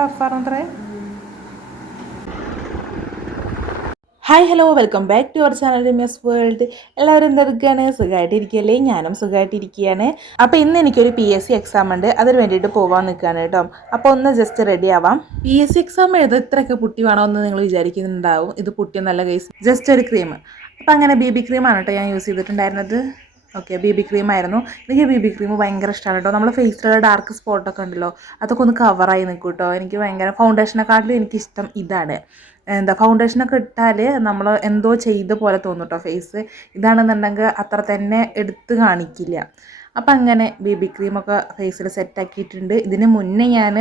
പറഞ്ഞത്രേ hi hello welcome back to our channel miss world എല്ലാവരും എന്തെടുക്കുകയാണ് സുഖമായിട്ടിരിക്കുകയല്ലേ ഞാനും സുഖമായിട്ടിരിക്കുകയാണ് അപ്പോൾ ഇന്ന് എനിക്കൊരു പി എസ് സി എക്സാം ഉണ്ട്. അതിന് വേണ്ടിയിട്ട് പോകാൻ നിൽക്കുകയാണ് കേട്ടോ. അപ്പോൾ ഒന്ന് ജസ്റ്റ് റെഡി ആവാം. പി എസ് സി എക്സാം എഴുതാൻ ഇത്രയൊക്കെ പുട്ടി വേണോ എന്ന് നിങ്ങൾ വിചാരിക്കുന്നുണ്ടാവും. ഇത് പുട്ടിയ നല്ല കേസ് ജസ്റ്റ് ഒരു ക്രീം അപ്പോൾ അങ്ങനെ ബി ബി ക്രീമാണ് കേട്ടോ ഞാൻ യൂസ് ചെയ്തിട്ടുണ്ടായിരുന്നത്. ഓക്കെ ബി ബി ക്രീം ആയിരുന്നു. എനിക്ക് ബി ബി ക്രീം ഭയങ്കര ഇഷ്ടമാണ് കേട്ടോ നമ്മുടെ ഫേസിലുള്ള ഡാർക്ക് സ്പോട്ടൊക്കെ ഉണ്ടല്ലോ അതൊക്കെ ഒന്ന് കവറായി നിൽക്കും കേട്ടോ എനിക്ക് ഭയങ്കര ഫൗണ്ടേഷനെക്കാട്ടിലും എനിക്കിഷ്ടം ഇതാണ്. എന്താ ഫൗണ്ടേഷനൊക്കെ ഇട്ടാൽ നമ്മൾ എന്തോ ചെയ്ത പോലെ തോന്നും കേട്ടോ ഫേസ് ഇതാണെന്നുണ്ടെങ്കിൽ അത്ര തന്നെ എടുത്ത് കാണിക്കില്ല. അപ്പം അങ്ങനെ ബി ബി ക്രീമൊക്കെ ഫേസിൽ സെറ്റാക്കിയിട്ടുണ്ട് ഇതിന് മുന്നേ ഞാൻ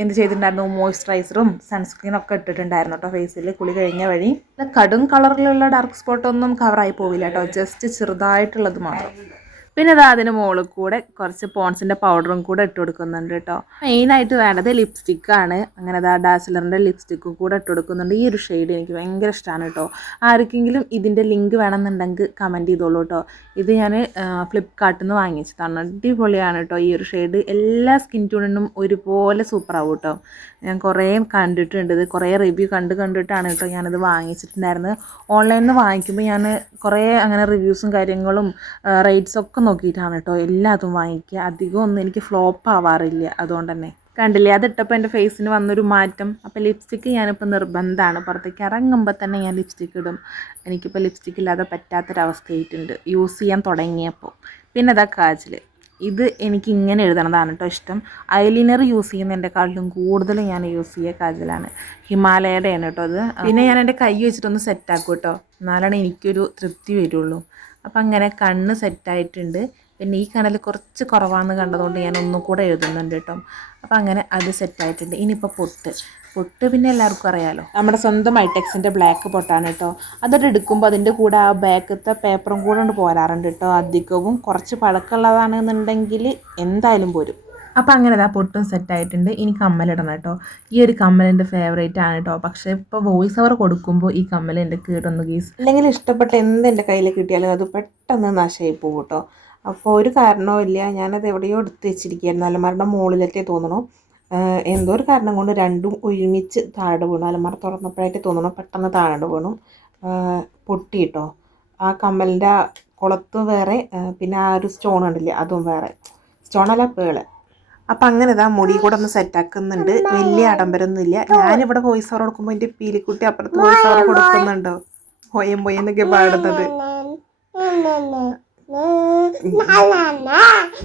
എന്ത് ചെയ്തിട്ടുണ്ടായിരുന്നു? മോയ്സ്ചറൈസറും സൺസ്ക്രീനൊക്കെ ഇട്ടിട്ടുണ്ടായിരുന്നു കേട്ടോ ഫേസിൽ കുളി കഴിഞ്ഞ വഴി. കടും കളറിലുള്ള ഡാർക്ക് സ്പോട്ടൊന്നും കവറായി പോവില്ല കേട്ടോ ജസ്റ്റ് ചെറുതായിട്ടുള്ളത് മാത്രം. പിന്നെ അത് അതിന് മുകളിൽ കൂടെ കുറച്ച് പോൺസിന്റെ പൗഡറും കൂടെ ഇട്ട് കൊടുക്കുന്നുണ്ട് കേട്ടോ. മെയിനായിട്ട് വേണ്ടത് ലിപ്സ്റ്റിക്കാണ് അങ്ങനെ അതാ ഡാസിലറിന്റെ ലിപ്സ്റ്റിക്കും കൂടെ ഇട്ട് കൊടുക്കുന്നുണ്ട്. ഈ ഒരു ഷെയ്ഡ് എനിക്ക് ഭയങ്കര ഇഷ്ടമാണ് കേട്ടോ. ആർക്കെങ്കിലും ഇതിന്റെ ലിങ്ക് വേണമെന്നുണ്ടെങ്കിൽ കമന്റ് ചെയ്തോളൂ കേട്ടോ. ഇത് ഞാൻ ഫ്ലിപ്കാർട്ടിൽ നിന്ന് വാങ്ങിച്ചതാണ്. അടിപൊളിയാണ് കേട്ടോ. ഈ ഒരു ഷെയ്ഡ് എല്ലാ സ്കിൻ ടൂണിനും ഒരുപോലെ സൂപ്പർ സൂപ്പറാവും കേട്ടോ. ഞാൻ കുറേ കണ്ടിട്ടുണ്ട്. ഇത് കുറേ റിവ്യൂ കണ്ട് കണ്ടിട്ടാണ് കേട്ടോ ഞാനത് വാങ്ങിച്ചിട്ടുണ്ടായിരുന്നത്. ഓൺലൈനിൽ നിന്ന് വാങ്ങിക്കുമ്പോൾ ഞാൻ കുറേ അങ്ങനെ റിവ്യൂസും കാര്യങ്ങളും റേറ്റ്സ് ഒക്കെ നോക്കിയിട്ടാണ് കേട്ടോ എല്ലാതും വാങ്ങിക്കുക. അധികം ഒന്നും എനിക്ക് ഫ്ലോപ്പ് ആവാറില്ല. അതുകൊണ്ട് തന്നെ. കണ്ടില്ലേ? അതിട്ടപ്പോൾ എന്റെ ഫേസിന് വന്നൊരു മാറ്റം. അപ്പോൾ ലിപ്സ്റ്റിക്ക് ഞാനിപ്പോൾ നിർബന്ധമാണ് പുറത്തേക്ക് ഇറങ്ങുമ്പോൾ തന്നെ ഞാൻ ലിപ്സ്റ്റിക്ക് ഇടും. എനിക്കിപ്പോൾ ലിപ്സ്റ്റിക്ക് ഇല്ലാതെ പറ്റാത്തൊരവസ്ഥയായിട്ടുണ്ട്. യൂസ് ചെയ്യാൻ തുടങ്ങിയപ്പോൾ പിന്നെ അതാ കാജിൽ ഇത് എനിക്ക് ഇങ്ങനെ എഴുതണതാണ് കേട്ടോ ഇഷ്ടം. ഐലിനർ യൂസ് ചെയ്യുന്നതിന്റെക്കാട്ടിലും കൂടുതൽ ഞാൻ യൂസ് ചെയ്യുക കാജലാണ്. ഹിമാലയയുടെയാണ് കേട്ടോ അത് പിന്നെ ഞാൻ എന്റെ കൈ വെച്ചിട്ടൊന്ന് സെറ്റാക്കും കേട്ടോ എന്നാലാണ് എനിക്കൊരു തൃപ്തി വരുള്ളൂ. അപ്പം അങ്ങനെ കണ്ണ് സെറ്റായിട്ടുണ്ട് പിന്നെ ഈ കനൽ കുറച്ച് കുറവാണെന്ന് കണ്ടതുകൊണ്ട് ഞാൻ ഒന്നും കൂടെ എഴുതുന്നുണ്ട് കേട്ടോ. അപ്പം അങ്ങനെ അത് സെറ്റായിട്ടുണ്ട് ഇനിയിപ്പോൾ പൊട്ട്. പൊട്ട് പിന്നെ എല്ലാവർക്കും അറിയാലോ. നമ്മുടെ സ്വന്തം ഐടെക്സിന്റെ ബ്ലാക്ക് പൊട്ടാണ് കേട്ടോ. അതൊട്ട് എടുക്കുമ്പോൾ അതിന്റെ കൂടെ ആ ബാക്കത്തെ പേപ്പറും കൂടെ കൊണ്ട് പോരാറുണ്ട് കേട്ടോ. അധികവും കുറച്ച് പഴക്കമുള്ളതാണെന്നുണ്ടെങ്കിൽ എന്തായാലും പോരും. അപ്പോൾ അങ്ങനെ അതാ പൊട്ടും സെറ്റായിട്ടുണ്ട് ഇനി കമ്മലിടണം കേട്ടോ. ഈ ഒരു കമ്മൽ എന്റെ ഫേവറേറ്റ് ആണ് കേട്ടോ. പക്ഷേ ഇപ്പോൾ വോയിസ് അവർ കൊടുക്കുമ്പോൾ ഈ കമ്മൽ എന്റെ കീടുന്നു ഗീസ് അല്ലെങ്കിൽ ഇഷ്ടപ്പെട്ട എന്ത് എന്റെ കയ്യിൽ കിട്ടിയാലും അത് പെട്ടെന്ന് നാശമായി പോകും കേട്ടോ. അപ്പോൾ ഒരു കാരണവും ഇല്ല. ഞാനത് എവിടെയോ എടുത്ത് വെച്ചിരിക്കുകയായിരുന്നു. അലമാരുടെ മുകളിലൊക്കെ തോന്നണു. എന്തോ ഒരു കാരണം കൊണ്ട് രണ്ടും ഒരുമിച്ച് താഴെ വീണു. അലമാര തുറന്നപ്പോഴായിട്ട് തോന്നണം പെട്ടെന്ന് താഴെ വീണു. പൊട്ടി കേട്ടോ. ആ കമ്മലിന്റെ കുളത്ത് വേറെ പിന്നെ ആ ഒരു സ്റ്റോൺ ഉണ്ടല്ലേ അതും വേറെ. സ്റ്റോണല്ല പേൾ. അപ്പം അങ്ങനെ ഇതാ മുടി കൂടെ ഒന്ന് സെറ്റാക്കുന്നുണ്ട് വലിയ ആഡംബരമൊന്നും ഇല്ല ഞാനിവിടെ വോയിസ് ഓവർ കൊടുക്കുമ്പോൾ എന്റെ പീലിക്കുട്ടി അപ്പുറത്ത് വോയിസ് ഓവർ കൊടുക്കുന്നുണ്ടോ? പോയം പോയെന്നൊക്കെ പാടുന്നത്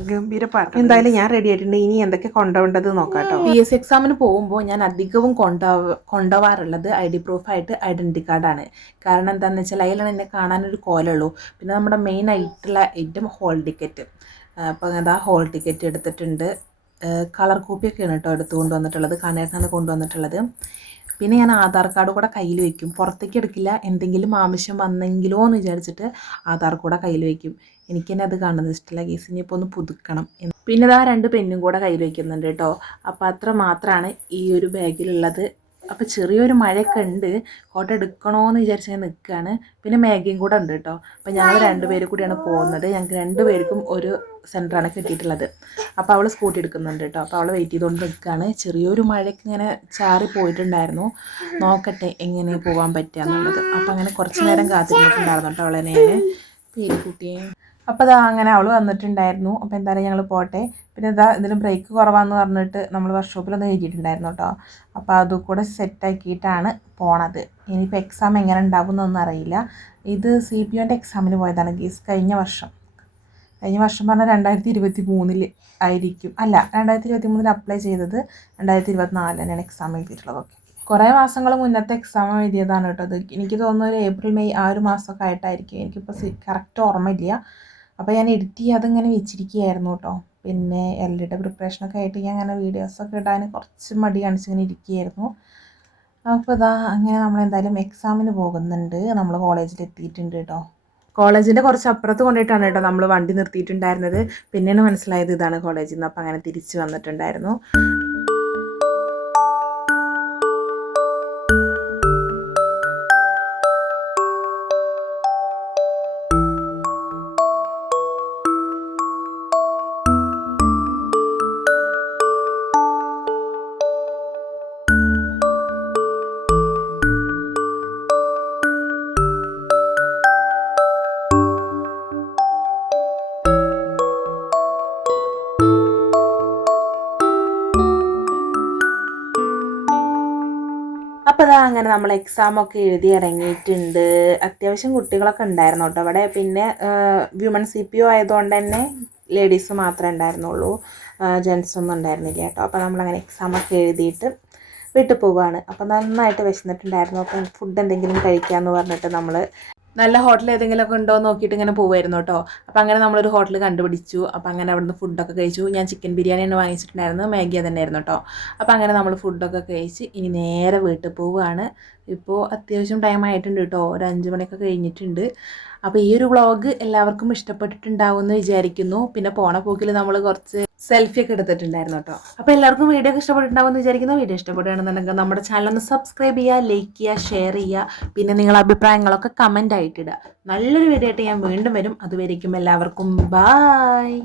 ഗംഭീര പാട്ട്. എന്തായാലും ഞാൻ റെഡി ആയിട്ടുണ്ട്. ഇനി എന്തൊക്കെ കൊണ്ടുപോകേണ്ടത് നോക്കാട്ടോ. പി എസ് എക്സാമിന് പോകുമ്പോൾ ഞാൻ അധികവും കൊണ്ടുപോ കൊണ്ടുപോകാറുള്ളത് ഐ ഡി പ്രൂഫായിട്ട് ഐഡന്റി കാർഡാണ് കാരണം എന്താണെന്ന് വെച്ചാൽ അതിലാണ് എന്നെ കാണാനൊരു കോലുള്ളൂ പിന്നെ നമ്മുടെ മെയിൻ ആയിട്ടുള്ള ഐറ്റം ഹോൾ ടിക്കറ്റ് അപ്പോൾ അതാ ഹോൾ ടിക്കറ്റ് എടുത്തിട്ടുണ്ട്. കളർ കോപ്പിയൊക്കെയാണ് കേട്ടോ എടുത്തു കൊണ്ടുവന്നിട്ടുള്ളത് കണ്ണേട്ടാണ് കൊണ്ടുവന്നിട്ടുള്ളത്. പിന്നെ ഞാൻ ആധാർ കാർഡ് കൂടെ കയ്യിൽ വയ്ക്കും പുറത്തേക്ക് എടുക്കില്ല. എന്തെങ്കിലും ആവശ്യം വന്നെങ്കിലോ എന്ന് വിചാരിച്ചിട്ട് ആധാർ കൂടെ കയ്യിൽ വയ്ക്കും എനിക്ക് തന്നെ അത് കാണുന്നത് ഇഷ്ടമല്ല. കേസ് ഇനിയിപ്പോൾ ഒന്ന് പുതുക്കണം പിന്നെ ഇതാ രണ്ട് പെന്നും കൂടെ കയ്യിൽ വയ്ക്കുന്നുണ്ട് കേട്ടോ. അപ്പോൾ അത്ര മാത്രമാണ് ഈ ഒരു ബാഗിലുള്ളത്. അപ്പോൾ ചെറിയൊരു മഴയൊക്കെ ഉണ്ട് ഫോട്ടോ എടുക്കണോയെന്ന് വിചാരിച്ച് ഞാൻ നിൽക്കുകയാണ് പിന്നെ മാഗിയും കൂടെ ഉണ്ട് കേട്ടോ അപ്പോൾ ഞങ്ങൾ രണ്ടുപേരും കൂടിയാണ് പോകുന്നത്. ഞങ്ങൾക്ക് രണ്ടുപേർക്കും ഒരു സെന്ററാണ് കിട്ടിയിട്ടുള്ളത്. അപ്പോൾ അവൾ സ്കൂട്ടി എടുക്കുന്നുണ്ട് കേട്ടോ അപ്പോൾ അവൾ വെയിറ്റ് ചെയ്തുകൊണ്ട് നിൽക്കുകയാണ് ചെറിയൊരു മഴയ്ക്ക് ഇങ്ങനെ ചാറി പോയിട്ടുണ്ടായിരുന്നു. നോക്കട്ടെ എങ്ങനെ പോകാൻ പറ്റുക എന്നുള്ളത് അപ്പോൾ അങ്ങനെ കുറച്ച് നേരം കാത്തിരുന്നിട്ടുണ്ടായിരുന്നു കേട്ടോ അവളെ ഞാൻ പേരിക്കുട്ടിയെ അപ്പോൾ അതാ അങ്ങനെ അവൾ വന്നിട്ടുണ്ടായിരുന്നു. അപ്പോൾ എന്തായാലും ഞങ്ങൾ പോട്ടെ. പിന്നെ ഇതാ ഇതിലും ബ്രേക്ക് കുറവാന്ന് പറഞ്ഞിട്ട് നമ്മൾ വർക്ക്ഷോപ്പിലൊന്ന് എഴുതിയിട്ടുണ്ടായിരുന്നു കേട്ടോ അപ്പോൾ അതും കൂടെ സെറ്റാക്കിയിട്ടാണ് പോണത്. ഇനിയിപ്പോൾ എക്സാം എങ്ങനെ ഉണ്ടാവും എന്നൊന്നും അറിയില്ല. ഇത് സി പി ഒന്റെ എക്സാമിന് പോയതാണ് ഗീസ് കഴിഞ്ഞ വർഷം. കഴിഞ്ഞ വർഷം പറഞ്ഞാൽ രണ്ടായിരത്തി ഇരുപത്തി മൂന്നിൽ ആയിരിക്കും. അല്ല രണ്ടായിരത്തി ഇരുപത്തി മൂന്നിൽ അപ്ലൈ ചെയ്തത് രണ്ടായിരത്തി ഇരുപത്തി നാലിൽ തന്നെയാണ് എക്സാം എഴുതിയിട്ടുള്ളതൊക്കെ കുറേ മാസങ്ങൾ മുന്നത്തെ എക്സാം എഴുതിയതാണ് കേട്ടോ അത് എനിക്ക് തോന്നുന്നു ഒരു ഏപ്രിൽ മെയ് ആ ഒരു മാസമൊക്കെ ആയിട്ടായിരിക്കും. എനിക്കിപ്പോൾ കറക്റ്റ് ഓർമ്മയില്ല. അപ്പോൾ ഞാൻ എഡിറ്റ് ചെയ്യാതെ ഇങ്ങനെ വെച്ചിരിക്കുകയായിരുന്നു കേട്ടോ പിന്നെ ഡിയുടെ പ്രിപ്പറേഷനൊക്കെ ആയിട്ട് ഞാൻ അങ്ങനെ വീഡിയോസൊക്കെ ഇടാൻ കുറച്ച് മടി കാണിച്ചിങ്ങനെ ഇരിക്കുകയായിരുന്നു. അപ്പോൾ ഇതാ അങ്ങനെ നമ്മൾ എന്തായാലും എക്സാമിന് പോകുന്നുണ്ട്. നമ്മൾ കോളേജിൽ എത്തിയിട്ടുണ്ട് കേട്ടോ കോളേജിന്റെ കുറച്ച് അപ്പുറത്ത് കൊണ്ടിട്ടാണ് കേട്ടോ നമ്മൾ വണ്ടി നിർത്തിയിട്ടുണ്ടായിരുന്നത്. പിന്നെയാണ് മനസ്സിലായത് ഇതാണ് കോളേജിൽ നിന്ന് അപ്പോൾ അങ്ങനെ തിരിച്ച് വന്നിട്ടുണ്ടായിരുന്നു. അപ്പോൾ അതാ അങ്ങനെ നമ്മൾ എക്സാമൊക്കെ എഴുതി ഇറങ്ങിയിട്ടുണ്ട്. അത്യാവശ്യം കുട്ടികളൊക്കെ ഉണ്ടായിരുന്നു കേട്ടോ. അവിടെ പിന്നെ വ്യൂമൺ സി പി ഒ ആയതുകൊണ്ട് തന്നെ ലേഡീസ് മാത്രമേ ഉണ്ടായിരുന്നുള്ളൂ. ജെൻസൊന്നും ഉണ്ടായിരുന്നില്ല കേട്ടോ. അപ്പോൾ നമ്മളങ്ങനെ എക്സാമൊക്കെ എഴുതിയിട്ട് വീട്ടിൽ പോവുകയാണ് അപ്പോൾ നന്നായിട്ട് വിശന്നിട്ടുണ്ടായിരുന്നു. അപ്പം ഫുഡ് എന്തെങ്കിലും കഴിക്കാമെന്ന് പറഞ്ഞിട്ട് നമ്മൾ നല്ല ഹോട്ടൽ ഏതെങ്കിലുമൊക്കെ ഉണ്ടോ എന്ന് നോക്കിയിട്ട് ഇങ്ങനെ പോവായിരുന്നു കേട്ടോ. അപ്പോൾ അങ്ങനെ നമ്മളൊരു ഹോട്ടൽ കണ്ടുപിടിച്ചു. അപ്പോൾ അങ്ങനെ അവിടുന്ന് ഫുഡൊക്കെ കഴിച്ചു. ഞാൻ ചിക്കൻ ബിരിയാണി ബിരിയാണിയാണ് വാങ്ങിച്ചിട്ടുണ്ടായിരുന്നു. മാഗി തന്നെയായിരുന്നു കേട്ടോ. അപ്പോൾ അങ്ങനെ നമ്മൾ ഫുഡൊക്കെ കഴിച്ച് ഇനി നേരെ വീട്ടിൽ പോവുകയാണ് ഇപ്പോൾ അത്യാവശ്യം ടൈം ആയിട്ടുണ്ട് കേട്ടോ. ഒരു അഞ്ച് മണിയൊക്കെ കഴിഞ്ഞിട്ടുണ്ട്. അപ്പോൾ ഈ ഒരു വ്ളോഗ് എല്ലാവർക്കും ഇഷ്ടപ്പെട്ടിട്ടുണ്ടാവും എന്ന് വിചാരിക്കുന്നു. പിന്നെ പോണ പോക്കിൽ നമ്മൾ കുറച്ച് സെൽഫി ഒക്കെ എടുത്തിട്ടുണ്ടായിരുന്നു കേട്ടോ. അപ്പോൾ എല്ലാവർക്കും വീഡിയോ ഒക്കെ ഇഷ്ടപ്പെട്ടിട്ടുണ്ടാവും എന്ന് വിചാരിക്കുന്നു. വീഡിയോ ഇഷ്ടപ്പെടുകയാണെന്നുണ്ടെങ്കിൽ നമ്മുടെ ചാനൽ ഒന്ന് സബ്സ്ക്രൈബ് ചെയ്യുക ലൈക്ക് ചെയ്യുക ഷെയർ ചെയ്യുക. പിന്നെ നിങ്ങളുടെ അഭിപ്രായങ്ങളൊക്കെ കമന്റ് ആയിട്ടിടുക നല്ലൊരു വീഡിയോ ആയിട്ട് ഞാൻ വീണ്ടും വരും. അതുവരേക്കും എല്ലാവർക്കും. ബായ്